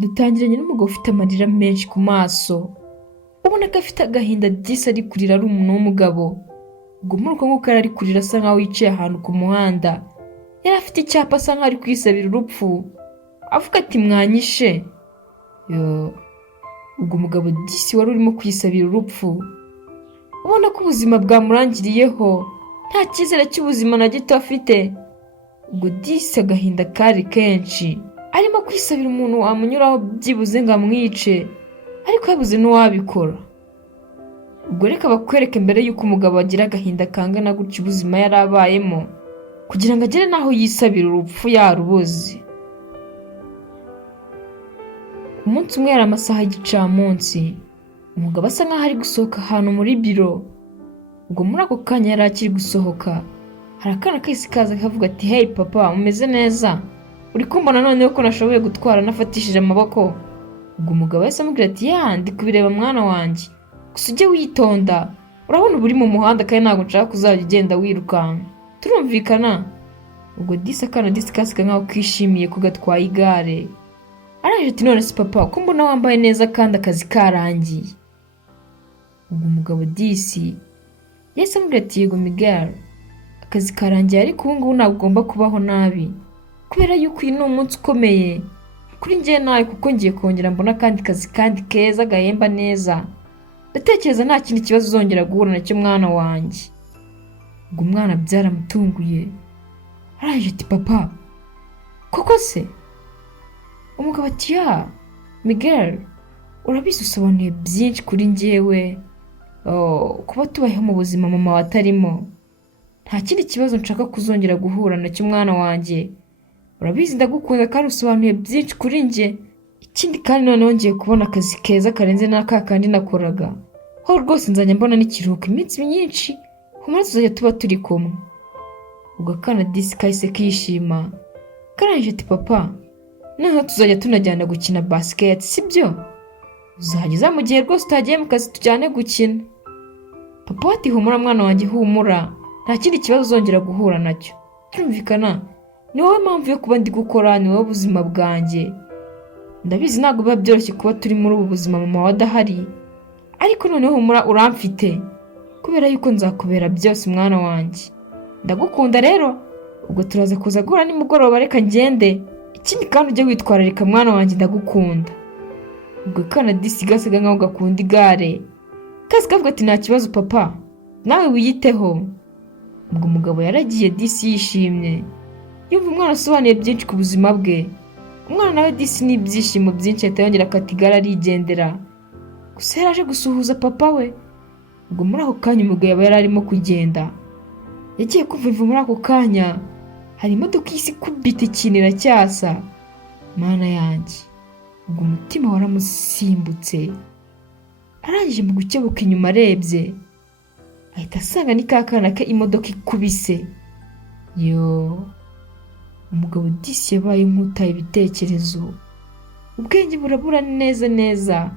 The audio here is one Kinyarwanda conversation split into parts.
Dutangiranye n'umugabo ufite amarira menshi ku maso, ubona ko afite agahinda disi ari kurira ari umuntu w'umugabo. Ubwo muri uko nguko ari kurira asa nkaho yicaye ahantu ku muhanda, yari afite icyapa asa nkaho ari kwisabira urupfu avuga ati mwanyishe. Ubwo umugabo disi wari urimo kwisabira urupfu, ubona ko ubuzima bwamurangiriyeho, nta cyizere cy'ubuzima na gito afite. Ubwo disi agahinda kari kenshi, arimo kwisabira umuntu wamunyuraho byibuze ngo amwice, ariko yabuze n'uwabikora. Ubwo reka bakwereke mbere y'uko umugabo agira agahinda kangana gutya ubuzima yari abayemo, kugira ngo agere n'aho yisabira urupfu yarubuze. Umunsi umwe yari amasaha y'igicamunsi, umugabo asa nkaho ari gusohoka ahantu muri biro. Ubwo muri ako kanya yari akiri gusohoka, hari akana kahise kaza kavuga ati hey papa, umeze neza? Uri kumbona noneho ko nashoboye gutwara nafatishije amaboko? Ubwo umugabo yahise amubwira ati ndi kubireba mwana wanjye, gusa ujye witonda, urabona uba uri mu muhanda kandi ntabwo nshaka kuzajya ugenda wirukanka, turumvikana? Ubwo akana kaseka nkaho kishimiye ko gatwaye igare. Araje ati none se papa, ko mbona wambaye neza kandi akazi karangiye? Ubwo umugabo yahise amubwira ati yego Miguel, akazi karangiye ariko ubu ngubu ntabwo ugomba kubaho nabi, kubera yuko uyu ni umunsi ukomeye kuri njye nawe, kuko ngiye kongera mbona akandi kazi kandi keza gahemba neza. Ndatekereza nta kindi kibazo uzongera guhura nacyo mwana wanjye. Ubwo umwana byaramutunguye, araje ati papa, koko se? Umugabo ati Miguel, urabizi usobanuye byinshi kuri njyewe, kuba tubayeho mu buzima mama watarimo. Nta kindi kibazo nshaka kuzongera guhura nacyo mwana wanjye, urabizi ndagukunda kandi usobanuye byinshi kuri njye. Ikindi kandi noneho ngiye kubona akazi keza karenze n'aka kandi nakoraga, aho rwose nzajya mbona n'ikiruhuko iminsi myinshi, humura tuzajya tuba turi kumwe. Ubwo akana kahise kishima, karangije ati papa, noneho tuzajya tunajyana gukina basket, sibyo? Uzajya mu gihe rwose utagiye mu kazi tujyane gukina. Papa ati humura mwana wanjye, humura, nta kindi kibazo uzongera guhura nacyo, turumvikana? Ni wowe mpamvu yo kuba ndi gukora, ni wowe buzima bwanjye. Ndabizi ntabwo biba byoroshye kuba turi muri ubu buzima mama wadahari, ariko noneho humura uramfite, kubera yuko nzakubera byose mwana wanjye. Ndagukunda rero. Ubwo turaza kuza guhura nimugoroba, reka ngende. Ikindi kandi ujye witwararika mwana wanjye, ndagukunda. Ubwo kana gasiga nkaho gakunda igare, kazi kavuga ati nta kibazo papa, nawe wiyiteho. Ubwo umugabo yaragiye yishimye, yumva umwana asobanuye byinshi ku buzima bwe. Umwana nawe n'ibyishimo byinshi ahita yongera akata igare arigendera. Gusa yaraje gusuhuza papa we. Ubwo muri ako kanya umugabo yari arimo kugenda, yagiye kumva muri ako kanya hari imodoka isi kubita ikintu iracyasa. Mana yanjye, ubwo umutima waramusimbutse, arangije mu gukebuka inyuma arebye, ahita asanga ni ka kana ke imodoka ikubise. Umugabo yabaye nk'utaye ibitekerezo, ubwenge burabura neza.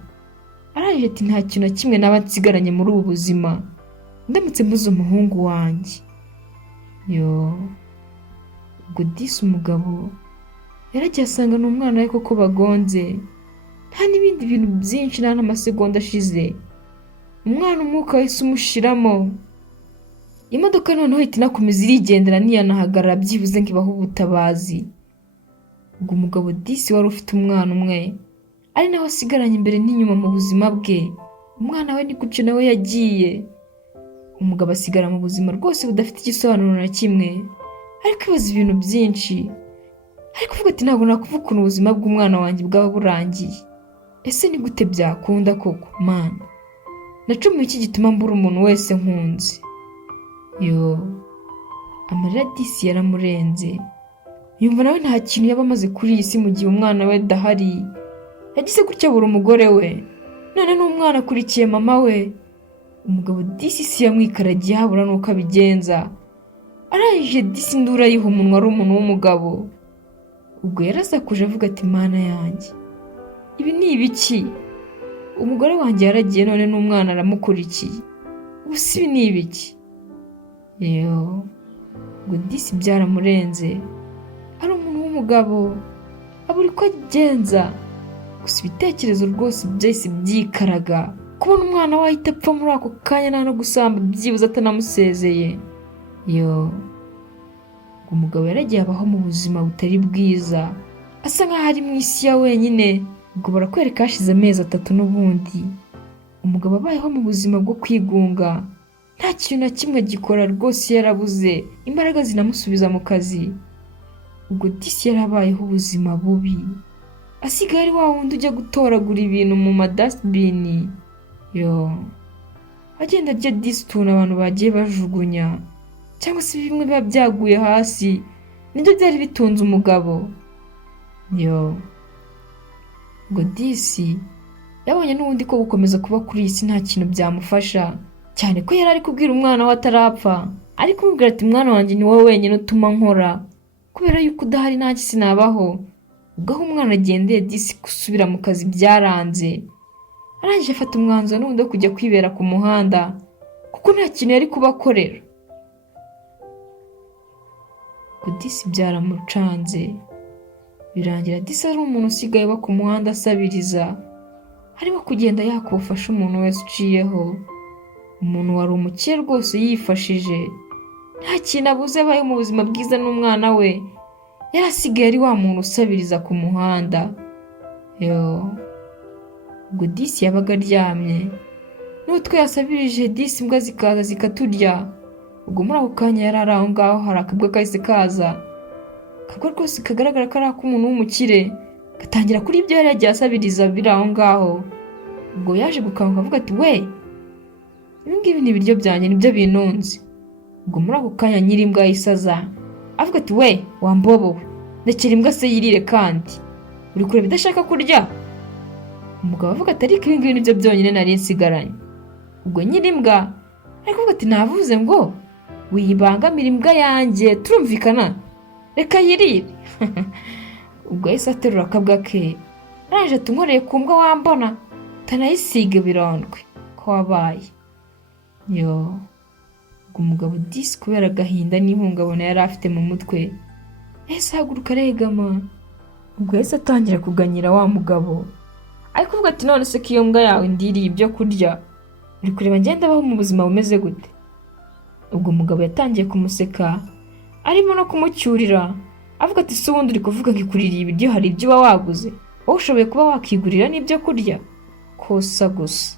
Arangije ati nta kintu na kimwe naba nsigaranye muri ubu buzima ndamutse mbuze umuhungu wanjye. Ubwo umugabo yaragiye asanga n'umwana we koko bagonze, nta n'ibindi bintu byinshi, nta n'amasegonda ashize umwana umwuka wahise umushiramo. Imodoka noneho ihita inakomeza irigendera ntiyanahagarara byibuze ngo ibahe ubutabazi. Ubwo umugabo wari ufite umwana umwe, ari nawe asigaranye imbere n'inyuma mu buzima bwe. Umwana we ni gutyo nawe yagiye. Umugabo asigara mu buzima rwose budafite igisobanuro na kimwe, ariko ibaza ibintu byinshi, ariko uvuga ati ntabwo nakuvuga ukuntu ubuzima bw'umwana wanjye bwaba burangiye. Ese ni gute byakunda koko mana? Nacumuye iki gituma mbura umuntu wese nkunze? Amarira yaramurenze, yumva nawe nta kintu yaba amaze kuri iyi si mu gihe umwana we adahari. Yagize gutya buri umugore we, none n'umwana akurikiye mama we. Umugabo yamwikaragiye habura nuko abigenza, arangije induru ayiha umunwa, ari umuntu w'umugabo. Ubwo yarasakuje avuga ati mana yanjye, ibi ni ibiki? Umugore wanjye yaragiye none n'umwana aramukurikiye, ubu si ibi ni ibiki? Ubwo byaramurenze, ari umuntu w'umugabo abura uko agenza, gusa ibitekerezo rwose byahise byikaraga kubona umwana we ahita apfa muri ako kanya nta no gusamba byibuze atanamusezeye. Umugabo yaragiye abaho mu buzima butari bwiza asa nk'aho ari mu isi ya wenyine. Ubwo barakwereka hashize amezi 3 n'ubundi umugabo abayeho mu buzima bwo kwigunga, nta kintu na kimwe gikora rwose, yarabuze imbaraga zinamusubiza mu kazi. Ubwo disi yarabayeho ubuzima bubi, asigaye ari wa wundi ujya gutoragura ibintu mu madustbin. Agenda ajya disituna abantu bagiye bajugunya cyangwa se bimwe biba byaguye hasi, nibyo byari bitunze umugabo. Ubwo disi yabonye n'ubundi ko gukomeza kuba kuri iyi si nta kintu byamufasha, cyane ko yari ari kubwira umwana we atarapfa, ari kumubwira ati mwana wanjye ni wowe wenyine utuma nkora, kubera yuko udahari nanjye sinabaho. Ubwo aho umwana agendeye disi gusubira mu kazi byaranze, arangije afata umwanzuro n'ubundi wo kujya kwibera ku muhanda kuko nta kintu yari kubakorera. Disi byaramucanze birangira disi ari umuntu usigaye aba ku muhanda asabiriza, harimo kugenda yakufasha umuntu wese uciyeho. Umuntu wari umukire rwose yifashije, nta kintu abuze, abaye mu buzima bwiza n'umwana we, yarasigaye ari wa muntu usabiriza ku muhanda. Ubwo disi yabaga aryamye n'utwo yasabirije disi imbwa zikaza zikaturya. Ubwo muri ako kanya yari ari aho ngaho, hari akabwa kahise kaza, akabwa rwose kagaragara ko ari ak'umuntu w'umukire, gatangira kuri ibyo yari yagiye asabiriza biri aho ngaho. Ubwo yaje gukanguka avuga ati we, ibingibi ni ibiryo byanjye nibyo binunze. Ubwo muri ako kanya nyiri imbwa yisaza avuga ati we wambobo we, ndekera imbwa se yirire kandi uri kureba idashaka kurya. Umugabo avuga ati ariko ibingibi nibyo byonyine nari nsigaranye. Ubwo nyiri imbwa ariko ati navuze ngo wibangamira imbwa yanjye, turumvikana, reka yirire. Ubwo yahise aterura akabwa ke, araje ati nkoreye ku mbwa wambona utanayisiga birondwe ko wabaye. Ubwo umugabo disi kubera agahinda n'ihungabana yari afite mu mutwe yahise ahaguruka aregama. Ubwo yahise atangira kuganyira wa mugabo, ariko uvuga ati none se ko iyo mbwa yawe ndiriye ibyo kurya, uri kureba ngenda abaho mu buzima bumeze gute? Ubwo umugabo yatangiye kumuseka arimo no kumucyurira, avuga ati se ubundi uri kuvuga ngo ikuririye ibiryo, hari ibyo uba waguze, wowe ushoboye kuba wakigurira n'ibyo kurya? Kosa gusa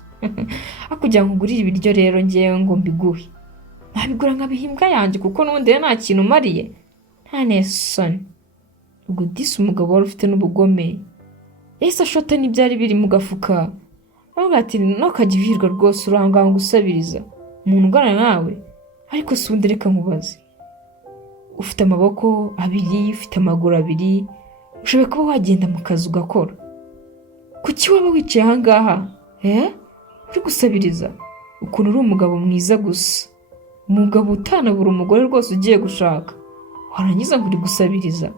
akugira ngo ugurire ibiryo rero ngewe ngo mbiguhe, nabigura nkabiha imbwa yanjye kuko n'ubundi nta kintu umariye, nta nesoni. Ubwo disi umugabo wari ufite n'ubugome yahise ashota n'ibyari biri mu gafuka, avuga ati ntukajye uhirwa rwose uranga ngo usabiriza umuntu ungana nawe, ariko si ubundi reka nkubaze, ufite amaboko abiri, ufite amaguru abiri, ushoboye kuba wagenda mu kazi ugakora, kuki waba wicaye aha ngaha uri gusabiriza? Ukuntu uri umugabo mwiza gusa, umugabo utanabura umugore rwose ugiye gushaka, warangiza ngo uri gusabiriza?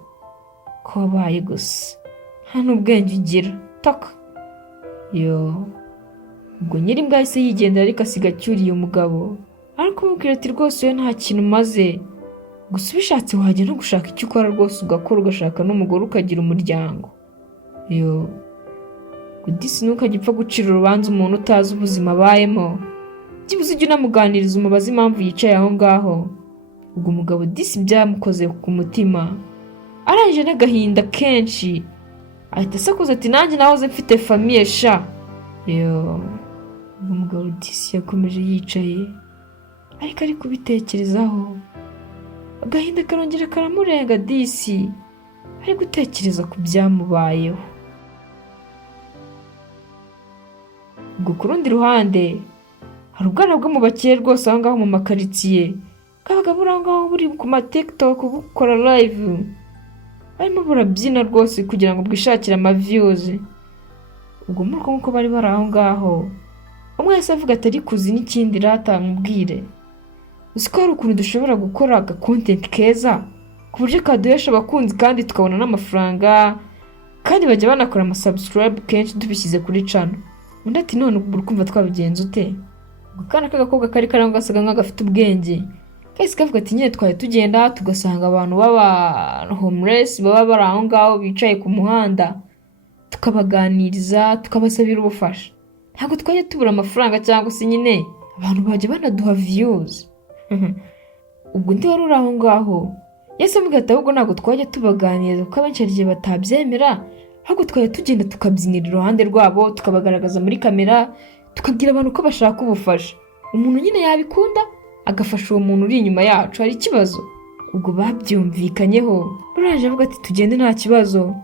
Ko wabaye gusa nta n'ubwenge ugira, taka. Ubwo nyiri imbwa yahise yigendera, ariko asiga acyuriye umugabo, ariko umubwira ati rwose we nta kintu umaze, gusa ubishatse wajya no gushaka icyo ukora rwose ugakora, ugashaka n'umugore ukagira umuryango. Disi ntukajya upfa gucira urubanza umuntu utazi ubuzima abayemo, byibuze ujye unamuganiriza umubaze impamvu yicaye aho ngaho. Ubwo umugabo disi byamukoze ku mutima, arangije n'agahinda kenshi ahita asakuza ati nanjye nahoze mfite famiye sha. Umugabo disi yakomeje yicaye ariko ari kubitekerezaho, agahinda karongera karamurenga. Disi ari gutekereza ku byamubayeho. Ubwo ku rundi ruhande hari ubwana bwo mu bakire rwose aho ngaho mu makaritsiye, kabaga buri aho ngaho buri ku ma TikTok bukora live, barimo burabyina rwose kugira ngo bwishakire amaviews. Ubwo muri uko bari bari aho ngaho, umwe wese avuga ati ari kuzi n'ikindi rata mubwire, uzi ko hari ukuntu dushobora gukora aga content keza ku buryo kaduhesha abakunzi kandi tukabona n'amafaranga, kandi bajya banakora ama subscribe kenshi tubishyize kuri channel. Undi ati none uri kumva twabigenza ute? Ubwo kagakobwa kari karangwa gasaga nk'agafite ubwenge, kahise kavuga ati nyine twaye tugenda tugasanga abantu baba homeless baba bari aho ngaho bicaye ku muhanda, tukabaganiriza tukabasabira ubufasha. Ntabwo twajya tubura amafaranga cyangwa se nyine abantu bajya banaduha views. Ubwo ndi wari uri aho ngaho yese mugata ahubwo ntabwo twajya tubaganiriza kuko abenshi igihe batabyemera, ahubwo twajya tugenda tukabyinira iruhande rwabo tukabagaragaza muri kamera tukabwira abantu ko bashaka ubufasha. Umuntu nyine yabikunda agafasha uwo muntu uri inyuma yacu, hari ikibazo. Ubwo babyumvikanyeho baraje avuga ati tugende nta kibazo.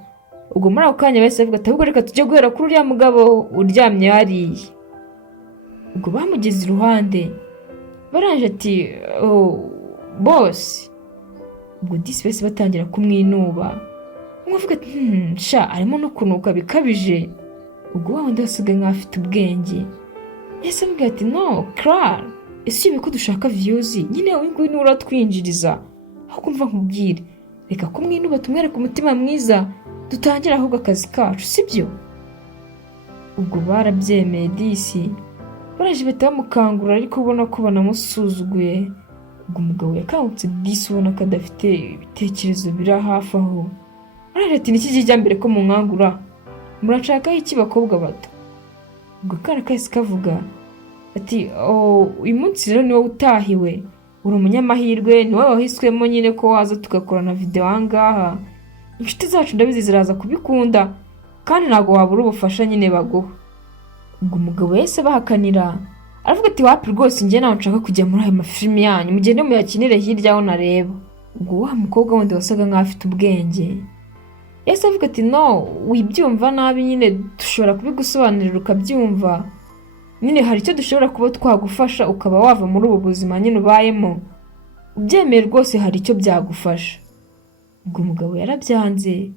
Ubwo muri ako kanya bahise bavuga ati ahubwo reka tujye guhera kuri uriya mugabo uryamye hariya. Ubwo bamugeze iruhande baraje ati boss. Ubwo disi bese batangira kumwinuba, umwe ati sha arimo no kunuka bikabije. Ubwo wa wundi wasigaye nk'afite ubwenge yese amubwira ati no Clara, ese ubiye ko dushaka views nyine wowe nguyu niwe uratwinjiriza, aho kumva nkubwire reka kumwinuba tumwereke umutima mwiza dutangira ahubwo akazi kacu, sibyo? Ubwo barabyemeye disi baraje bahita bamukangura ariko ubona ko banamusuzuguye. Ubwo umugabo yakangutse disi ubona ko adafite ibitekerezo biri hafi aho. Araje ati niki kijya mbere ko munkangura, murashakaho iki bakobwa bato? Ubwo kana kahise kavuga ati uyu munsi rero niwe utahiwe, uri umunyamahirwe, niwe wahiswemo nyine ko waza tugakorana video ahangaha. Inshuti zacu ndabizi ziraza kubikunda kandi ntabwo wabura ubufasha nyine baguha. Ubwo umugabo yese bahakanira aravuga ati wapi rwose njye nawe nshaka kujya muri aya mafilimi yanyu, mugende muyakinire hirya aho nareba. Ubwo wa mukobwa wundi wasaga nk'afite ubwenge yese avuga ati no wibyumva nabi, nyine dushobora kubigusobanurira ukabyumva, nyine hari icyo dushobora kuba twagufasha ukaba wava muri ubu buzima nyine ubayemo, ubyemeye rwose hari icyo byagufasha. Ubwo umugabo yarabyanze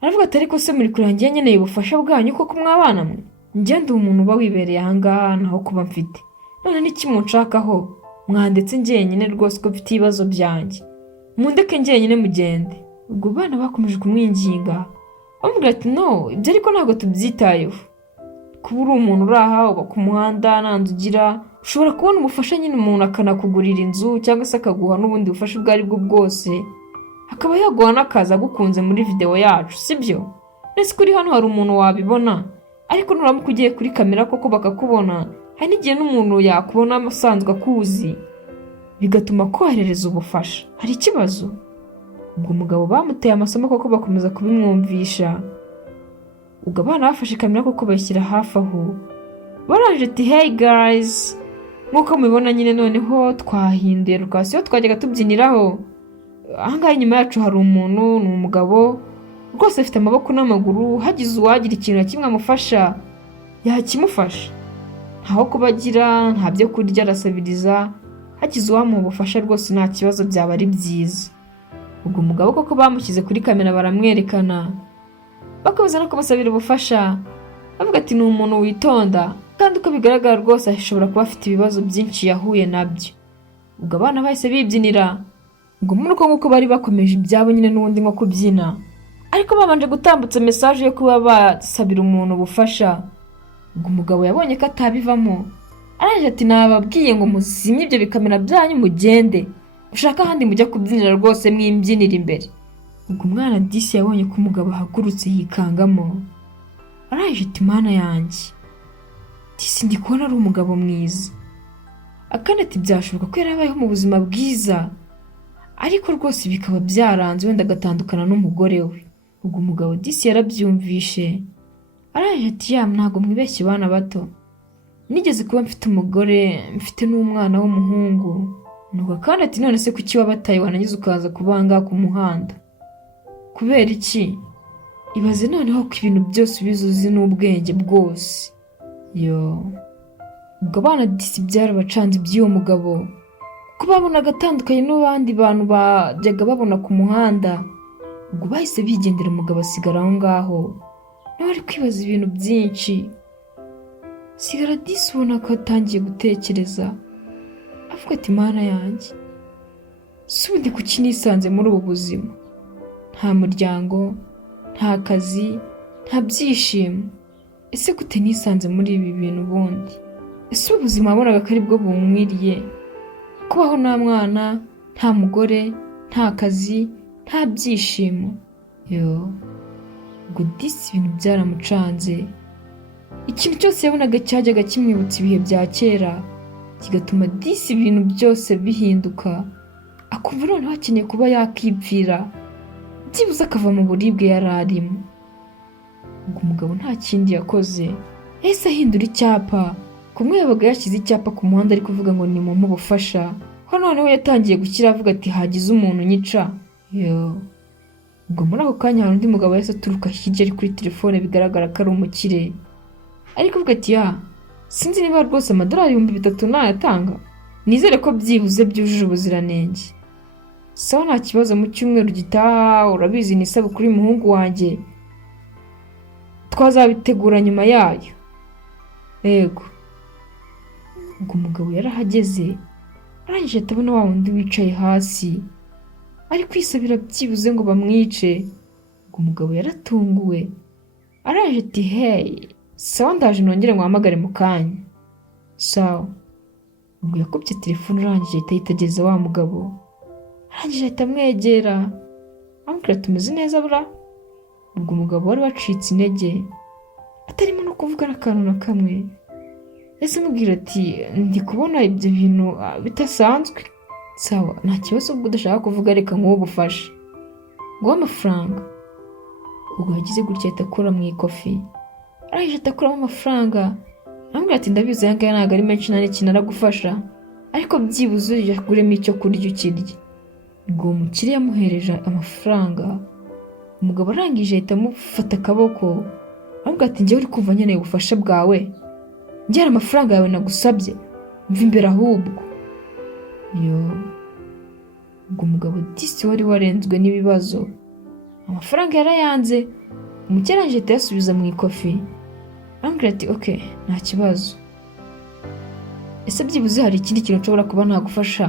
aravuga ati ariko se muri kurangiye nyine ubufasha bwanyu koko mwabana mwe, njye ndi umuntu uba wibereye ahangaha naho kuba mfite, none n'iki munshakaho? Mwandetse njyenyine rwose ko mfite ibibazo byanjye, mundeke njyenyine mugende. Ubwo bana bakomeje kumwinginga bamubwira ati no ibyo ariko ntabwo tubyitayeho, kuba uri umuntu uri aha uba ku muhanda nta nzu ugira, ushobora kubona ubufasha nyine umuntu akanakugurira inzu cyangwa se akaguha n'ubundi bufasha ubwo ari bwo bwose, akaba yaguha n'akazi agukunze muri video yacu, sibyo? Nese kuri hano hari umuntu wabibona, ariko nuramuka ugiye kuri kamera koko bakakubona, hari n'igihe n'umuntu yakubona asanzwe akuzi bigatuma koherereza ubufasha, hari ikibazo? Ubwo umugabo bamuteye amasomo koko bakomeza kubimwumvisha. Ubwo abana bafashe kamera koko bayishyira hafi aho baraje ati hey guys, nk'uko mubibona nyine noneho twahinduye lokasiyo twajyaga tubyiniraho. Ahangaha inyuma yacu hari umuntu, ni umugabo rwose afite amaboko n'amaguru, hagize uwagira ikintu na kimwe amufasha yakimufasha, ntaho kubagira, nta byo kurya arasabiriza, hagize uwamuha ubufasha rwose nta kibazo byaba ari byiza. Ubwo umugabo koko bamushyize kuri kamera baramwerekana, bakomeza no kumusabira ubufasha bavuga ati ni umuntu witonda kandi uko bigaragara rwose ashobora kuba afite ibibazo byinshi yahuye nabyo. Ubwo abana bahise bibyinira, ubwo muri uko nguko bari bakomeje ibyabo nyine n'ubundi nko kubyina, ariko babanje gutambutsa message yo kuba basabira umuntu ubufasha. Ubwo umugabo yabonye ko atabivamo araje ati nababwiye ngo muzimye ibyo bikamera byanyu mugende, ushaka ahandi mujya kubyinira rwose mwimbyinira imbere. Ubwo umwana disi yabonye ko umugabo ahagurutse yikangamo araje ati mana yanjye disi ndi kubona ari umugabo mwiza, akandi ati byashoboka ko yarabayeho mu buzima bwiza ariko rwose bikaba byaranze wenda agatandukana n'umugore we. Ubwo umugabo disi yarabyumvishe araje ati ntabwo mwibeshye bana bato, nigeze kuba mfite umugore, mfite n'umwana w'umuhungu. Nuko kandi ati none se kuki wabataye wanangiza ukaza kubanga ku muhanda kubera iki? Ibaze noneho ko ibintu byose ubizuzi n'ubwenge bwose. Ubwo abana disi byarabacanze iby'uwo mugabo ko babona agatandukanye n'abandi bantu bajyaga babona ku muhanda. Ubwo bahise bigendera, umugabo asigara aho ngaho nawe ari kwibaza ibintu byinshi. Sigara disi ubona ko atangiye gutekereza avuga ati mana yanjye si ubundi kuki nisanze muri ubu buzima, nta muryango, nta kazi, nta byishimo, ese gute nisanze muri ibi bintu ubundi? Ese ubuzima wabonaga ko ari bwo bumwiriye, kubaho nta mwana, nta mugore, nta kazi, nta byishimo? ubwo disi ibintu byaramucanze. Ikintu cyose yabonaga cyajyaga kimwibutsa ibihe bya kera, kigatuma disi ibintu byose bihinduka, akumva noneho akeneye kuba yakipfira byibuze akava mu buribwe yari arimo. ubwo umugabo nta kindi yakoze, yahise ahindura icyapa. Kumwe yabaga yashyize icyapa ku muhanda ari kuvuga ngo ni mu bufasha, ho noneho yatangiye gushyira avuga ati hagize umuntu nyica. Ubwo muri ako kanya hari undi mugabo yahise aturuka hirya ari kuri telefone, bigaragara ko ari umukire, ari kuvuga ati sinzi niba rwose amadolari 3,000 nayatanga, nizere ko byibuze byujuje ubuziranenge. Sawa nta kibazo, mu cyumweru gitaha urabizi ni isabukuru y'umuhungu wanjye, twazabitegura nyuma yayo. Yego. Ubwo umugabo yarahageze, arangije atabona wa wundi wicaye hasi ari kwisabira byibuze ngo bamwice. Ubwo umugabo yaratunguwe, arangije ati hey, sawa ndaje nongere nguhamagare mu kanya. Sawa. Ubwo yakubye telefone, arangije ahita yitegereza wa mugabo, arangije ahita amwegera amubwira tumeze neza bura. Ubwo umugabo wari wacitse intege, atarimo no kuvuga n'akantu na kamwe, ese mubwira ati ndi kubona ibyo bintu bitasanzwe. Sawa nta kibazo, ubwo udashaka kuvuga reka nk'uwo bufashe nguha amafaranga. Ubwo yagize gutya ahita akora mu ikofi, arangije atakuramo amafaranga, amubwira ati ndabizi aya ngaya ntabwo ari menshi nta n'ikintu aragufasha, ariko byibuze yaguremo icyo kurya ukirya. Ubwo umukire yamuhereje amafaranga, umugabo arangije ahita amufata akaboko, amubwira ati njyewe uri kumva nkeneye ubufasha bwawe, njyana amafaranga yawe nagusabye, mva imbere ahubwo. Ubwo umugabo disi wari warenzwe n'ibibazo, amafaranga yarayanze. Umukire arangije ahita yasubiza mu ikofi, amubwira ati okay nta kibazo, ese byibuze hari ikindi kintu nshobora kuba nagufasha?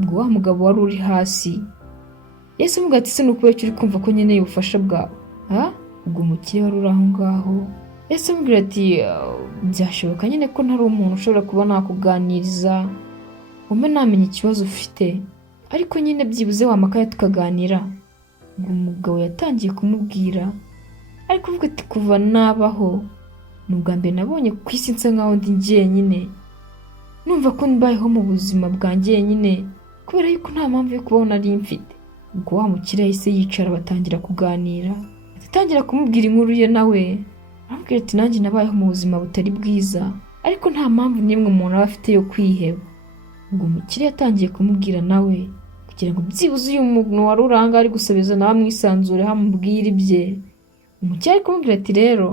Ubwo wa mugabo wari uri hasi yahise amubwira ati se nuko uri kumva ko nkeneye ubufasha bwawe? Ubwo umukire wari uri aho ngaho yahise amubwira ati byashoboka nyine ko ntari umuntu ushobora kuba nakuganiriza umpe namenya ikibazo ufite, ariko nyine byibuze wamakaya tukaganira. Ubwo umugabo yatangiye kumubwira, ari kuvuga ati kuva nabaho ni ubwa mbere nabonye ku isi nsa nkaho ndi njyenyine, numva ko mbayeho mu buzima bwanjye nyine kubera yuko nta mpamvu yo kubaho nari mfite. Ubwo wa mukire yahise yicara batangira kuganira, atangira kumubwira inkuru ye nawe, amubwira ati nanjye nabayeho mu buzima butari bwiza, ariko nta mpamvu n'imwe umuntu aba afite yo kwiheba. Ubwo umukire yatangiye kumubwira nawe kugira ngo byibuze uyu muntu wari uranga ari gusabiriza nawe amwisanzure hamubwira ibye. Umukire ari kumubwira ati rero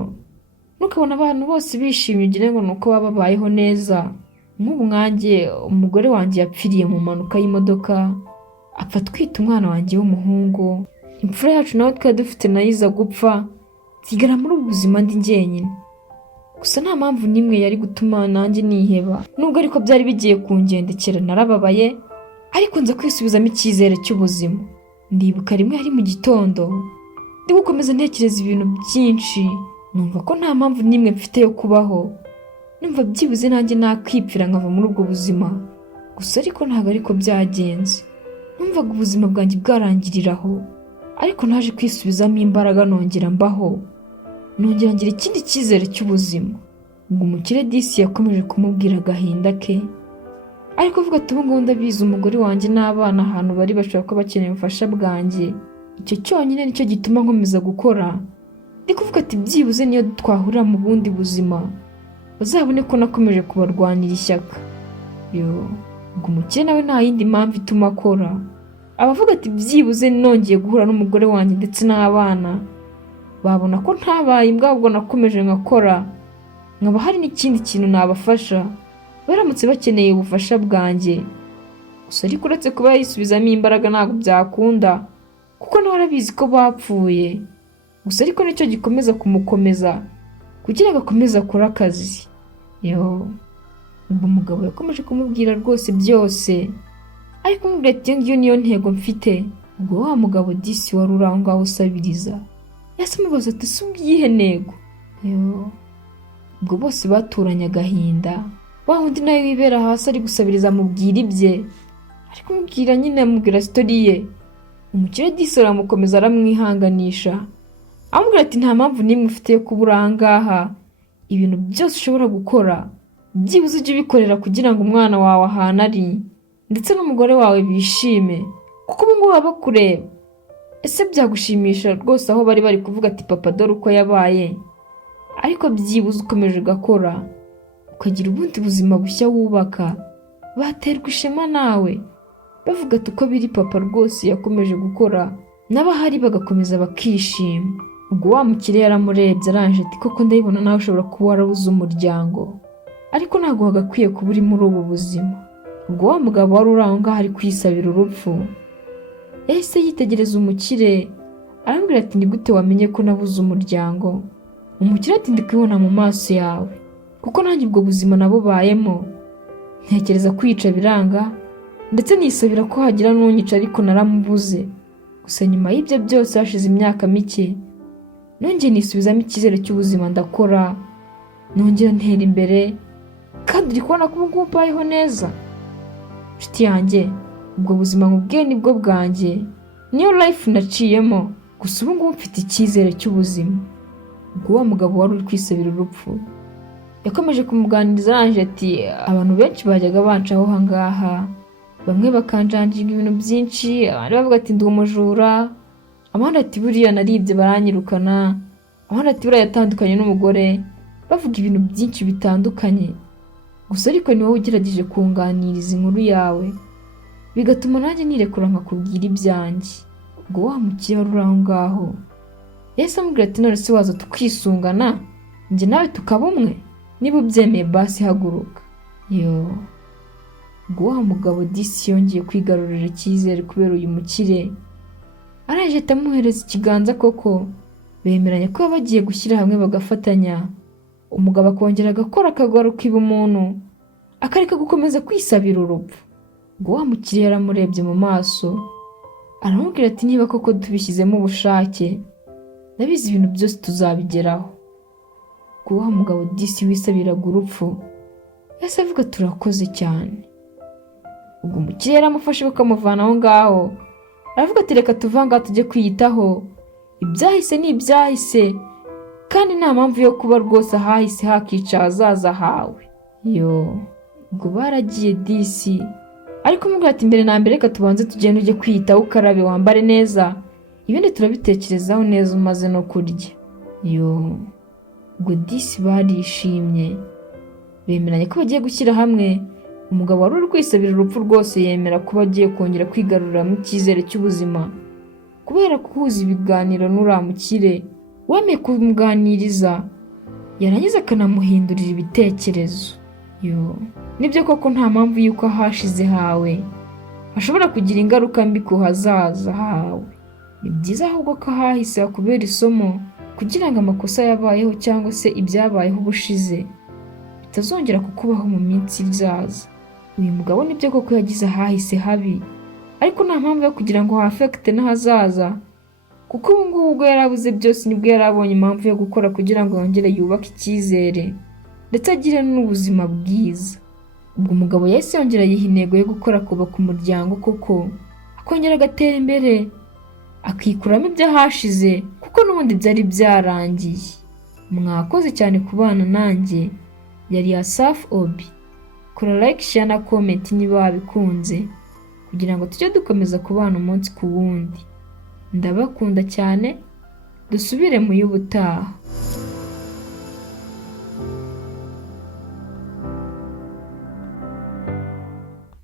ntukabona abantu bose bishimye ugire ngo nuko baba babayeho neza. Nk'ubu nkanjye umugore wanjye yapfiriye mu mpanuka y'imodoka, apfa twita umwana wanjye w'umuhungu, imfura yacu nawe twari dufite nayo iza gupfa, nsigara muri ubu buzima ndi njyenyine. Gusa nta mpamvu n'imwe yari gutuma nanjye niheba, nubwo ariko byari bigiye kungendekera. Narababaye ariko nza kwisubizamo icyizere cy'ubuzima. Ndibuka rimwe ari mu gitondo ndi gukomeza ntekereza ibintu byinshi, numva ko nta mpamvu n'imwe mfite yo kubaho, numva byibuze nanjye nakwipfira nkava muri ubwo buzima. Gusa ariko ntabwo ariko byagenze, numvaga ubuzima bwanjye bwarangiriraho, ariko naje kwisubizamo imbaraga nongera mbaho, nongera ngira ikindi cyizere cy'ubuzima. Ubwo umukire disi yakomeje kumubwira agahinda ke, ariko avuga ati ubu ngubu ndabizi umugore wanjye n'abana ahantu bari bashobora kuba bakeneye ubufasha bwanjye, icyo cyonyine nicyo gituma nkomeza gukora. Ndi kuvuga ati byibuze niyo twahurira mu bundi buzima bazabone ko nakomeje kubarwanira ishyaka. Ubwo umukire nawe nta yindi mpamvu ituma akora, abavuga ati byibuze nongeye guhura n'umugore wanjye ndetse n'abana babona ko ntabaye imbwa, ahubwo nakomeje nkakora, nkaba hari n'ikindi kintu nabafasha baramutse bakeneye ubufasha bwanjye. Gusa ariko uretse kuba yisubizamo imbaraga ntabwo byakunda, kuko nawe arabizi ko bapfuye. Gusa ariko nicyo gikomeza kumukomeza kugira ngo akomeze akore akazi. Ubwo umugabo yakomeje kumubwira rwose byose, ariko umubwira ati iyo niyo ntego mfite. Ubwo wa mugabo disi wari uri aho ngaho usabiriza yahise amubaza ati se ubyihe ntego? Ubwo bose baturanye agahinda, wa wundi nawe wibera hasi ari gusabiriza amubwira ibye, ariko umubwira nyine amubwira sitori ye. Umukire disi aramukomeza aramwihanganisha, amubwira ati nta mpamvu n'imwe ufite yo kuba uri aha ngaha, ibintu byose ushobora gukora byibuze ujye ubikorera kugira ngo umwana wawe ahantu ari ndetse n'umugore wawe bishime, kuko ubu ngubu baba bakureba. Ese byagushimisha rwose aho bari kuvuga ati papa dore uko yabaye, ariko byibuze ukomeje ugakora ukagira ubundi buzima bushya wubaka, baterwa ishema nawe bavuga ati uko biri papa rwose yakomeje gukora, n'abahari bagakomeza bakishima. Ubwo wa mukire yaramurebye aranje ati koko ndabibona nawe ushobora kuba warabuze umuryango, ariko ntabwo wagakwiye kuba uri muri ubu buzima. Ubwo wa mugabo wari uri aho ngaho ari kwisabira urupfu yahise yitegereza umukire aramubwira ati ni gute wamenye ko nabuze umuryango? Umukire ati ndi kubibona mu maso yawe, kuko nanjye ubwo buzima nabubayemo, ntekereza kwica biranga ndetse nisabira ko hagira n'unyica ariko naramubuze. Gusa nyuma y'ibyo byose hashize imyaka mike nongeye nisubizamo icyizere cy'ubuzima, ndakora nongera ntera imbere, kandi uri kubona ko ubu ngubu mbayeho neza. Nshuti yanjye, ubwo buzima nkubwiye nibwo bwanjye, niyo life naciyemo, gusa ubu ngubu mfite icyizere cy'ubuzima. Ubwo wa mugabo wari uri kwisabira urupfu yakomeje kumuganiriza aranje ati abantu benshi bajyaga bancaho aha ngaha, bamwe bakanjanjinga ibintu byinshi, abandi bavuga ati ndi umujura, abandi ati buriya naribye baranyirukana, abandi ati buriya yatandukanye n'umugore, bavuga ibintu byinshi bitandukanye. Gusa ariko ni wowe ugerageje kunganiriza inkuru yawe, bigatuma nanjye nirekura nkakubwira ibyanjye. Ubwo wa mukire wari uri aho ngaho yahise amubwira ati none se waza tukisungana njye nawe tukaba umwe? Niba ubyemeye basi haguruka. Ubwo wa mugabo disi yongeye kwigarurira icyizere kubera uyu mukire, araje atamuhereza ikiganza koko bemeranya ko bagiye gushyira hamwe bagafatanya. Umugabo akongera agakora akagaruka iba umuntu, akareka gukomeza kwisabira urupfu. Ubwo wa mukire yaramurebye mu maso aramubwira ati niba koko tubishyizemo ubushake ndabizi ibintu byose tuzabigeraho. Ubwo wa mugabo disi wisabiraga urupfu yahise avuga turakoze cyane. Ubwo umukire yaramufashe bakamuvana aho ngaho, aravuga ati reka tuvanga tujye kwiyitaho, ibyahise ni ibyahise, kandi nta mpamvu yo kuba rwose ahahise hakica ahazaza hawe. Ubwo baragiye disi ariko umubwira ati mbere na mbere reka tubanze tugende ujye kwiyitaho, ukarabe, wambare neza, ibindi turabitekerezaho neza umaze no kurya. Ubwo disi barishimye bemeranya ko bagiye gushyira hamwe. Umugabo wari uri kwisabira urupfu rwose yemera ko bagiye kongera kwigaruramo icyizere cy'ubuzima, kubera kuhuza ibiganiro n'uriya mukire wemeye kumuganiriza, yarangiza akanamuhindurira ibitekerezo. Nibyo koko nta mpamvu y'uko ahashize hawe hashobora kugira ingaruka mbi ku hazaza hawe. Ni byiza ahubwo ko ahahise hakubera isomo, kugira ngo amakosa yabayeho cyangwa se ibyabayeho ubushize bitazongera kukubaho mu minsi izaza. Uyu mugabo nibyo koko yagize ahahise habi, ariko nta mpamvu yo kugira ngo hafekite n'ahazaza, kuko ubu ngubu ubwo yarabuze byose nibwo yarabonye impamvu yo gukora kugira ngo yongere yubake icyizere ndetse agire n'ubuzima bwiza. Ubwo umugabo yahise yongera yiha intego yo gukora kubaka umuryango koko, akongera agatera imbere akikuramo ibyahashize, kuko n'ubundi byari byarangiye. Mwakoze cyane kubana nanjye, yari Asaf Obi. Kora like, share na comment niba wabikunze, kugira ngo tujye dukomeza kubana umunsi ku wundi. Ndabakunda cyane, dusubire mu y'ubutaha.